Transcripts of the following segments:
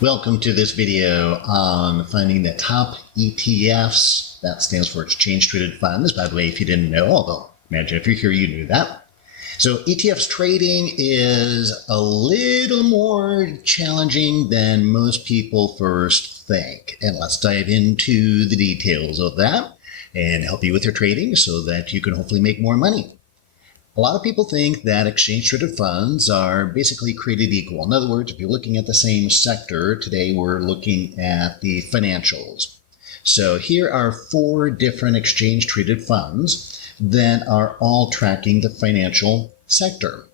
Welcome to this video on finding the top ETFs. That stands for Exchange Traded Funds, by the way, if you didn't know, although imagine if you're here, you knew that. So ETFs trading is a little more challenging than most people first think. And let's dive into the details of that and help you with your trading so that you can hopefully make more money. A lot of people think that exchange-traded funds are basically created equal. In other words, if you're looking at the same sector, today we're looking at the financials. So here are 4 different exchange-traded funds that are all tracking the financial sector.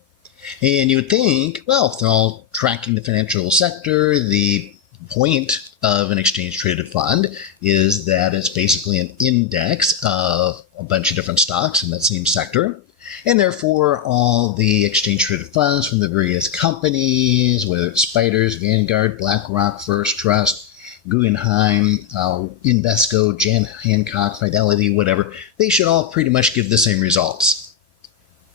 And you would think, well, if they're all tracking the financial sector, the point of an exchange-traded fund is that it's basically an index of a bunch of different stocks in that same sector. And therefore, all the exchange-traded funds from the various companies, whether it's Spiders, Vanguard, BlackRock, First Trust, Guggenheim, Invesco, Jan Hancock, Fidelity, whatever, they should all pretty much give the same results.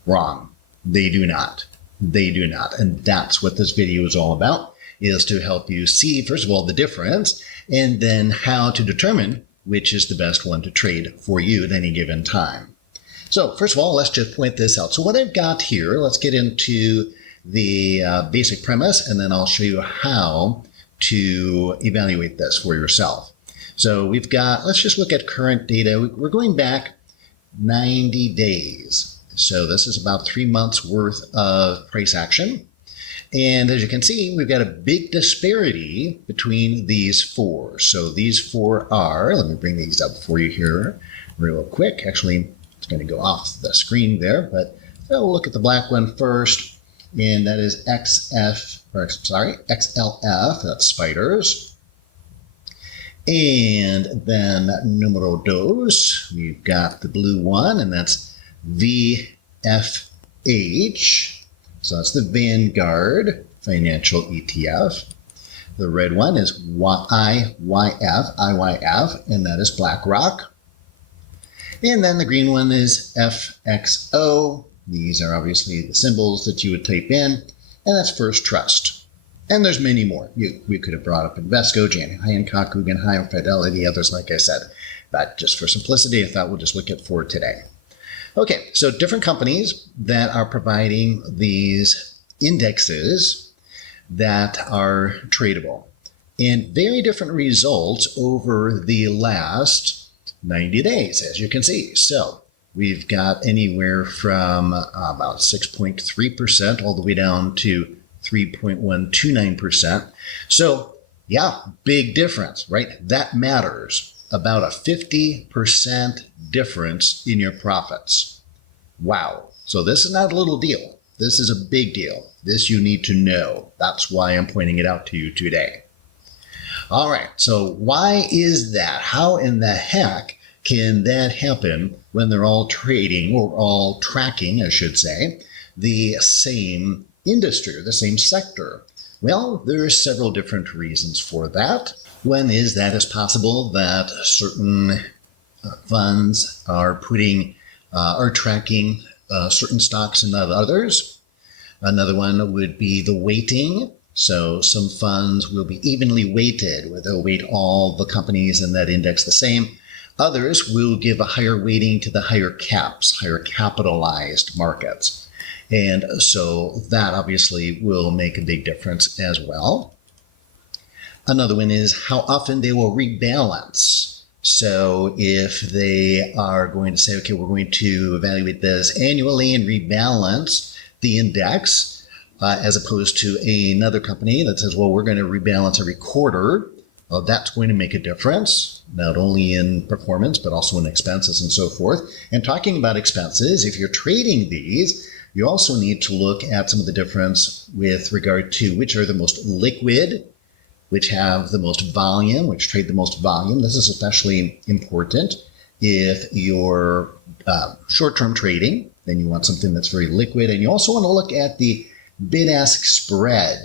Wrong. They do not. They do not. And that's what this video is all about, is to help you see, first of all, the difference, and then how to determine which is the best one to trade for you at any given time. So first of all, let's just point this out. So what I've got here, let's get into the basic premise, and then I'll show you how to evaluate this for yourself. So we've got, let's just look at current data. We're going back 90 days. So this is about 3 months worth of price action. And as you can see, we've got a big disparity between these 4. So these 4 are, let me bring these up for you here real quick. Actually, it's going to go off the screen there, but we'll look at the black one first, and that is XLF, that's Spiders. And then numero dos, we've got the blue one, and that's VFH. So that's the Vanguard Financial ETF. The red one is IYF, and that is BlackRock. And then the green one is FXO. These are obviously the symbols that you would type in, and that's First Trust. And there's many more. We could have brought up Invesco, Jan Hancock, Guggenheim, Fidelity, others, like I said. But just for simplicity, I thought we'll just look at 4 today. Okay, so different companies that are providing these indexes that are tradable, and very different results over the last 90 days, as you can see. So we've got anywhere from about 6.3% all the way down to 3.129%. So yeah, big difference, right? That matters. About a 50% difference in your profits. Wow. So this is not a little deal. This is a big deal. This you need to know. That's why I'm pointing it out to you today. All right, so why is that? How in the heck can that happen when they're all trading, or all tracking, I should say, the same industry or the same sector? Well, there are several different reasons for that. One is that it's possible that certain funds are tracking certain stocks and not others. Another one would be the weighting. So some funds will be evenly weighted, where they'll weight all the companies in that index the same. Others will give a higher weighting to the higher caps, higher capitalized markets. And so that obviously will make a big difference as well. Another one is how often they will rebalance. So if they are going to say, okay, we're going to evaluate this annually and rebalance the index, as opposed to another company that says, well, we're going to rebalance every quarter. Well, that's going to make a difference, not only in performance, but also in expenses and so forth. And talking about expenses, if you're trading these, you also need to look at some of the difference with regard to which are the most liquid, which have the most volume, which trade the most volume. This is especially important if you're short-term trading, then you want something that's very liquid. And you also want to look at the bid-ask spread.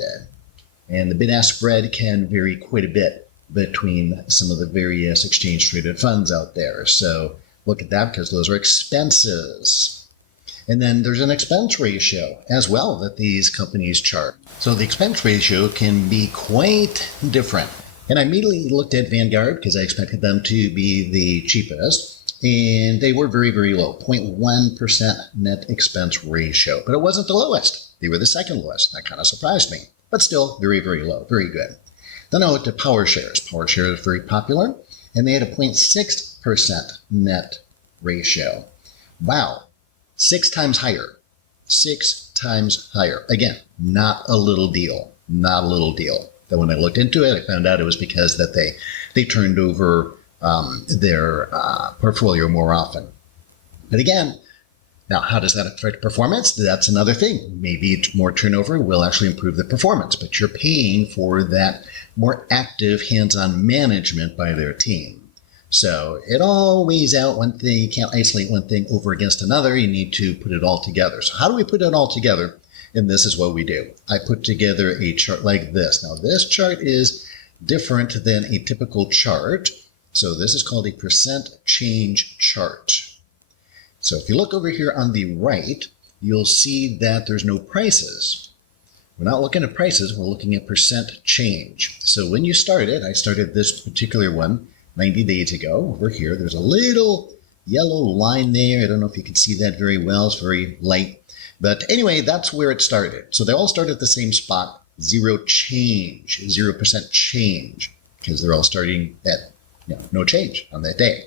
And the bid-ask spread can vary quite a bit between some of the various exchange-traded funds out there. So look at that, because those are expenses. And then there's an expense ratio as well that these companies chart. So the expense ratio can be quite different. And I immediately looked at Vanguard because I expected them to be the cheapest. And they were very, very low, 0.1% net expense ratio. But it wasn't the lowest. They were the second lowest. That kind of surprised me. But still very, very low, very good. Then I looked at PowerShares. PowerShares is very popular. And they had a 0.6% net ratio. Wow. 6 times higher. 6 times higher. Again, not a little deal. Not a little deal. Then when I looked into it, I found out it was because that they turned over their portfolio more often. But again, now how does that affect performance? That's another thing. Maybe more turnover will actually improve the performance, but you're paying for that more active hands-on management by their team. So it all weighs out one thing. You can't isolate one thing over against another. You need to put it all together. So how do we put it all together? And this is what we do. I put together a chart like this. Now this chart is different than a typical chart. So this is called a percent change chart. So if you look over here on the right, you'll see that there's no prices. We're not looking at prices, we're looking at percent change. So when you started, I started this particular one 90 days ago. Over here, there's a little yellow line there. I don't know if you can see that very well. It's very light. But anyway, that's where it started. So they all started at the same spot, zero change, 0% change, because they're all starting at no change on that day.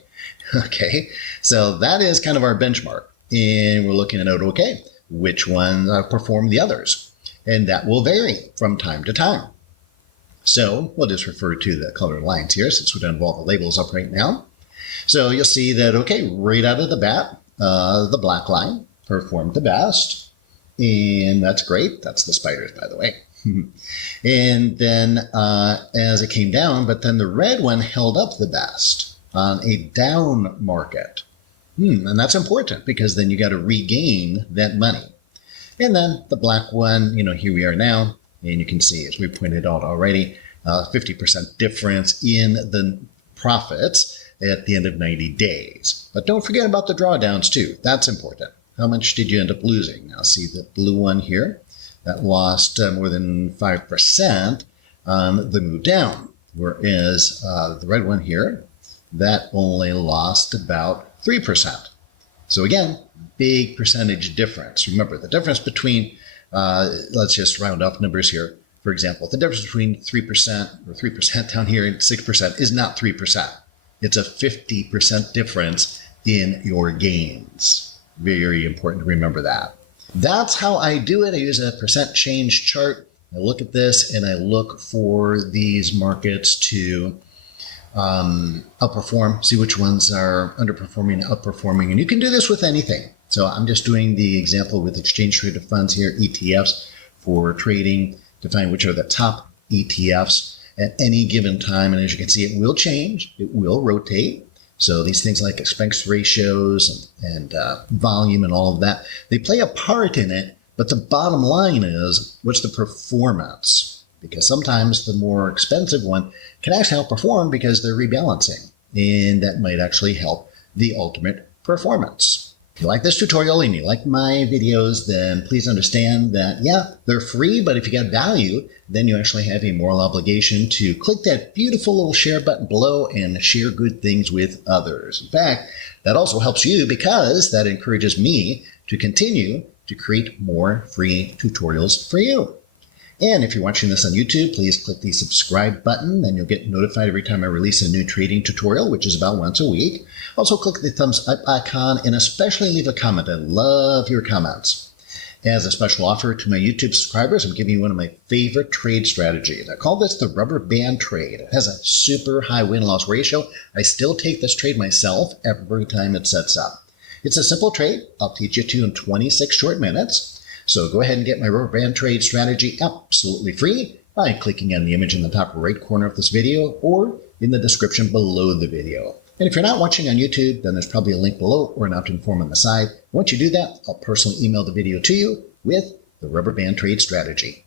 Okay, so that is kind of our benchmark. And we're looking at, okay, which ones perform the others? And that will vary from time to time. So we'll just refer to the colored lines here since we don't have all the labels up right now. So you'll see that, okay, right out of the bat, the black line performed the best. And that's great. That's the spiders, by the way. And then as it came down, but then the red one held up the best on a down market. And that's important because then you got to regain that money. And then the black one, here we are now. And you can see, as we pointed out already, 50% difference in the profits at the end of 90 days. But don't forget about the drawdowns too. That's important. How much did you end up losing? Now see the blue one here, that lost more than 5% on the move down. Whereas the red one here, that only lost about 3%. So again, big percentage difference. Remember the difference between let's just round off numbers here. For example, the difference between 3% or 3% down here and 6% is not 3%. It's a 50% difference in your gains. Very important to remember that. That's how I do it. I use a percent change chart. I look at this and I look for these markets to outperform, see which ones are underperforming, outperforming. And you can do this with anything. So I'm just doing the example with exchange traded funds here, ETFs, for trading to find which are the top ETFs at any given time. And as you can see, it will change. It will rotate. So these things like expense ratios and volume and all of that, they play a part in it. But the bottom line is, what's the performance? Because sometimes the more expensive one can actually outperform because they're rebalancing. And that might actually help the ultimate performance. If you like this tutorial and you like my videos, then please understand that, yeah, they're free, but if you get value, then you actually have a moral obligation to click that beautiful little share button below and share good things with others. In fact, that also helps you because that encourages me to continue to create more free tutorials for you. And if you're watching this on YouTube, please click the subscribe button and you'll get notified every time I release a new trading tutorial, which is about once a week. Also click the thumbs up icon and especially leave a comment. I love your comments. As a special offer to my YouTube subscribers, I'm giving you one of my favorite trade strategies. I call this the rubber band trade. It has a super high win-loss ratio. I still take this trade myself every time it sets up. It's a simple trade. I'll teach it to you in 26 short minutes. So go ahead and get my rubber band trade strategy absolutely free by clicking on the image in the top right corner of this video or in the description below the video. And if you're not watching on YouTube, then there's probably a link below or an opt-in form on the side. Once you do that, I'll personally email the video to you with the rubber band trade strategy.